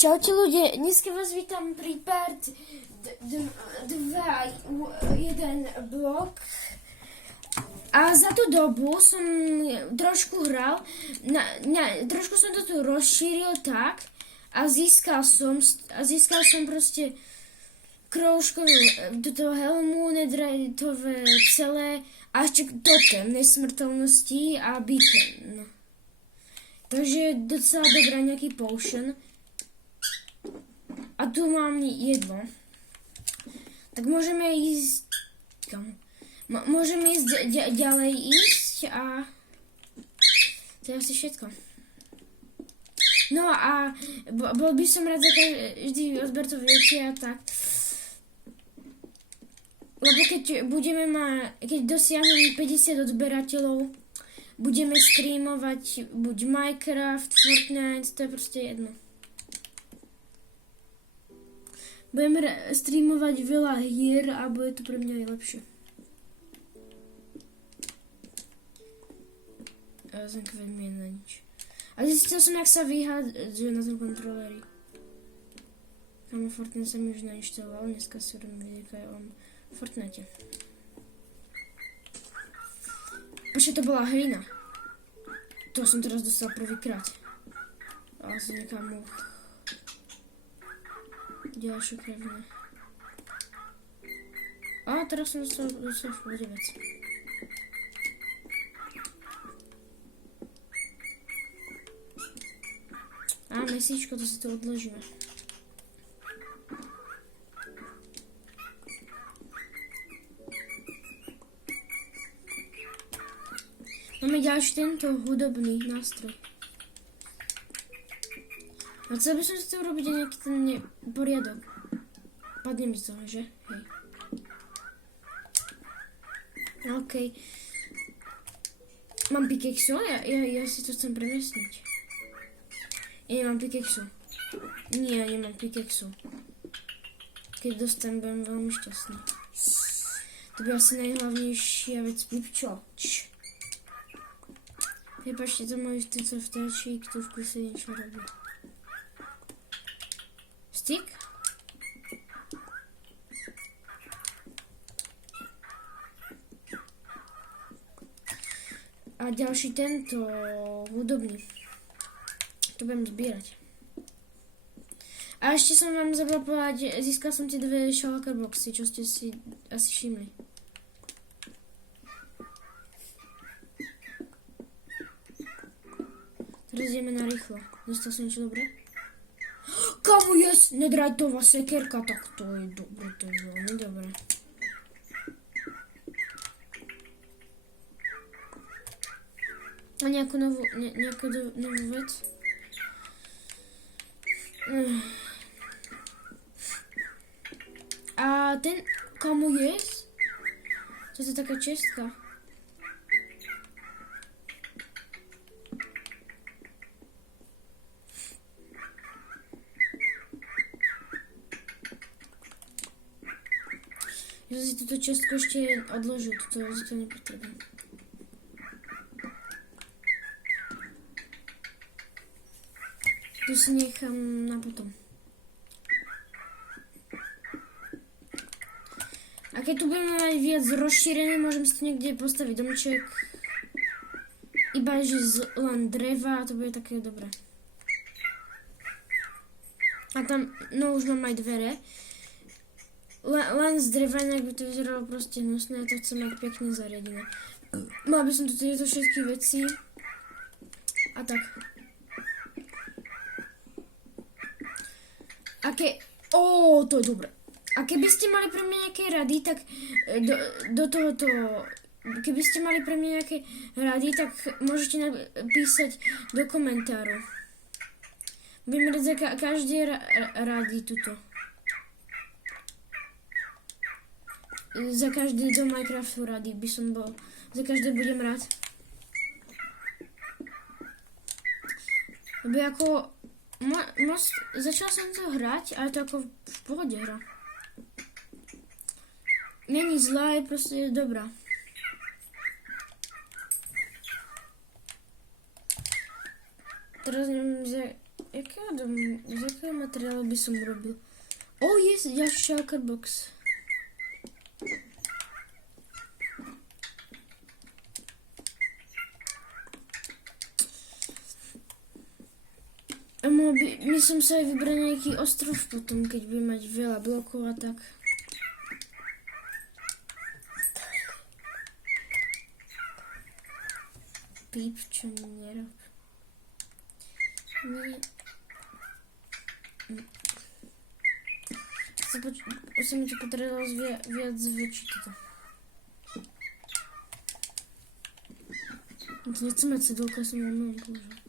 Čaute ľudia, dneska vás vítam pri part 2.1 blok. A za tú dobu som trošku hral, trošku som to tu rozšíril tak a získal som proste kroužko do toho helmu, netheriteové celé a ešte totem nesmrteľnosti a beacon. Takže docela dobrá nejaký potion. A tu mám jedlo. Tak môžeme ísť... Kam? Môžeme ísť ďalej ísť a... To je asi všetko. No a bol by som rád za každý odber to viete a tak. Lebo keď dosiahnem 50 odberateľov, budeme streamovať buď Minecraft, Fortnite, to je proste jedno. Budem streamovať veľa hier a bude to pre mňa aj lepšie. Ja som kvedmien na nič. A zistil som, jak sa vyhádže na tom kontroleri. Kam Fortnite sa mi už nainštaloval, dneska si robím videjka o Fortnite. Počkej, to bola hlina. To som teraz dostal prvýkrát. Ale som niekam ďalšiu krevne. A teraz som dostal v pohode vec. A mesíčko, to si to odložíme. Máme ďalší tento hudobný nástroj. A chcel by som si to urobiť nejaký ten poriadok. Padne mi z toho, že? Hej. OK. Mám pikexu? Ja si to chcem premiesniť. Ja nemám pikexu. Nie, ja nemám pikexu. Keď dostanem, budem veľmi šťastný. To by asi najhlavnejšia vec. Pipčo. Prepačte, to môj tento vtáčik tu v kuse niečo robí. Stick? A ďalší tento hudobný. To budem zbierať. A ešte som vám zabudla povedať, získal som tie dve shulker boxy, čo ste si asi všimli. Teraz ideme na rýchlo. Dostal som niečo dobré? Kamu je netheriteová sekerka, tak to je dobre, to je veľmi dobre. A nejakú novú vec? A ten kamu je? To je taká čestka. Ja si túto čestku ešte odložil, to nepotrebujem. Tu si nechám na potom. A keď tu budeme mať viac rozšírené, môžem si tu niekde postaviť domček. Iba že len dreva, to bude také dobré. A tam, no už mám aj dvere. Len z dreva, inak by to vyzeralo proste hnusné, ja to chcem mať pekne zariadené. Mal by som tu tieto všetky veci. A tak. To je dobré. A keby ste mali pre mňa nejaké rady, tak do tohoto... Keby ste mali pre mňa nejaké rady, tak môžete napísať do komentárov. Budem rád za každé rady tuto. Za každé do Minecraftu rady by som bol. Za každé budem rád. Lebo ako... Začal som to hrať, ale to ako v pohode hra. Není zlá, je proste dobrá. Teraz neviem, že z jakého materiálu by som urobil? Je ďalší shulker box. A mohol by som sa aj vybrať nejaký ostrov potom, keď budem mať veľa blokov a tak. Píp, čo mi nerob. Nie. Už sa mi to potrebovalo viac zväčšiť toto. To nechcem mať cedulka, som veľmi použil.